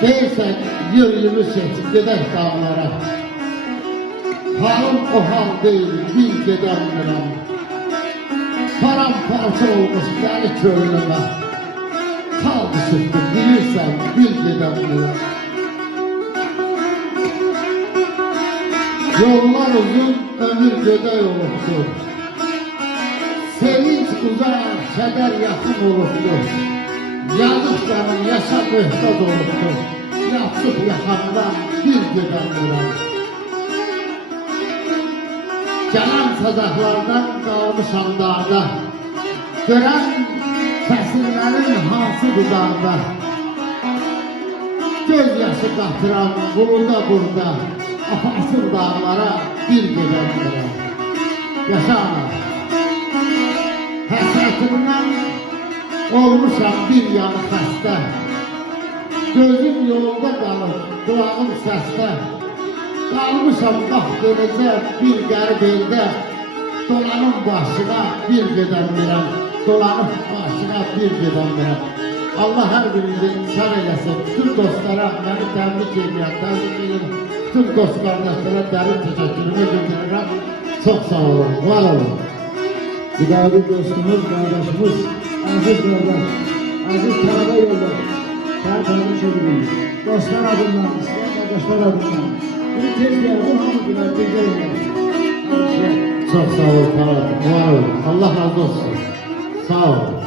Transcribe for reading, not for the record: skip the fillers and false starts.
Deyirsən, yürüyümüz seçip gedək dağlara. Halım o hal değil, bil gedəmirəm. Paramparça olmuş gəli könlümə. Kaldı çıktı, bilirsən, bil gedəmirəm. Yollar uzun, ömür gödək olubdur. Sevinç uzaq, kədər yaxın olubdur. Yazıq canım, yaşa möhtəd olubdur. Yapsıb yaxamdan bir gedəmirəm. Gələn sazaqlardan qalmışam dağda. Görən fəsillərin hansı dudağda. Göz yaşı qatıram burada burada. Apansız dağlara bir gedəmirəm. Yaşa ana. Həsrətimdən olmuşam bir yanı xəstə. Gözüm yolunda qalır, qulağım səsdə. Qalmışam bax beləcə bir qərib eldə. Dolanım başına bir gedəmirəm. Dolanım başına bir gedəmirəm. Allah hər birinizi insan eləsin. Bütün dostlara məni təbrik edirəm, təbrik edirəm. Bütün dost qardaşlara dərin təşəkkürümü bildirirəm. Çox sağ olun, var olun. Bir daha bir dostumuz, kardeşimiz, aziz yoldaş, aziz talebe yoldaş, sen tanımış edilmiş. Dostlar adından, isteyen kardeşler adından. Bir tez geldi, hamı güler, bir gelin. Çok sağ olun, var olun. Allah razı olsun. Sağ olun.